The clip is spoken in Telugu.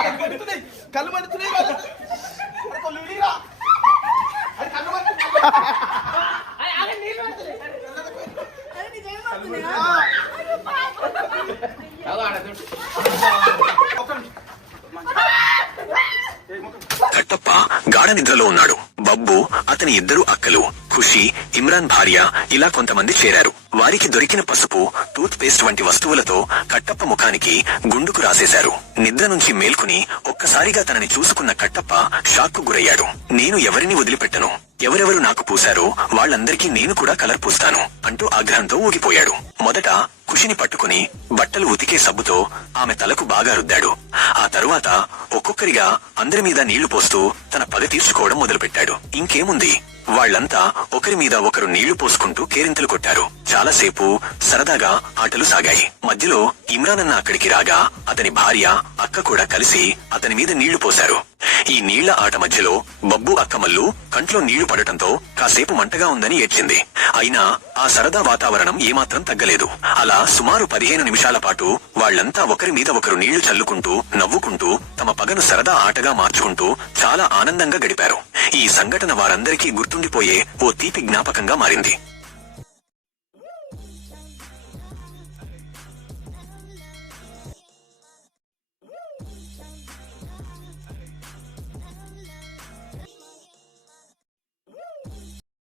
కళ్ళు మండుతున్నాయి కళ్ళు మండుతున్నాయి. కట్టప్ప గాఢ నిద్రలో ఉన్నాడు బబ్బు అతని ఇద్దరు అక్కలు ఖుషి ఇమ్రాన్ భార్య ఇలా కొంతమంది చేరారు. వారికి దొరికిన పసుపు టూత్ పేస్ట్ వంటి వస్తువులతో కట్టప్ప ముఖానికి గుండుకు రాసేశారు. నిద్ర నుంచి మేల్కుని ఒక్కసారిగా తనని చూసుకున్న కట్టప్ప షాక్కు గురయ్యాడు. నేను ఎవరిని వదిలిపెట్టను? ఎవరెవరు నాకు పూశారో వాళ్ళందరికీ నేను కూడా కలర్ పూస్తాను అంటూ ఆగ్రహంతో ఊగిపోయాడు. మొదట ఖుషిని పట్టుకుని బట్టలు ఉతికే సబ్బుతో ఆమె తలకు బాగా రుద్దాడు. ఆ తరువాత ఒక్కొక్కరిగా అందరి మీద నీళ్ళు పోస్తూ తన పగ తీర్చుకోవడం మొదలుపెట్టాడు. ఇంకేముంది? వాళ్ళంతా ఒకరి మీద ఒకరు నీళ్ళు పోసుకుంటూ కేరింతలు కొట్టారు. చాలాసేపు సరదాగా ఆటలు సాగాయి. మధ్యలో ఇమ్రాన్ అన్న అక్కడికి రాగా అతని భార్య అక్క కూడా కలిసి అతని మీద నీళ్ళు పోశారు. ఈ నీళ్ళ ఆట మధ్యలో బబ్బు అక్కమల్లు కంట్లో నీళ్ళు పడటంతో కాసేపు మంటగా ఉందని ఏడ్చింది. అయినా ఆ సరదా వాతావరణం ఏమాత్రం తగ్గలేదు. అలా సుమారు పదిహేను నిమిషాల పాటు వాళ్ళంతా ఒకరి మీద ఒకరు నీళ్ళు చల్లుకుంటూ నవ్వుకుంటూ తమ పగను సరదా ఆటగా మార్చుకుంటూ చాలా ఆనందంగా గడిపారు. ఈ సంఘటన వారందరికీ గుర్తుండిపోయే ఓ తీపి జ్ఞాపకంగా మారింది.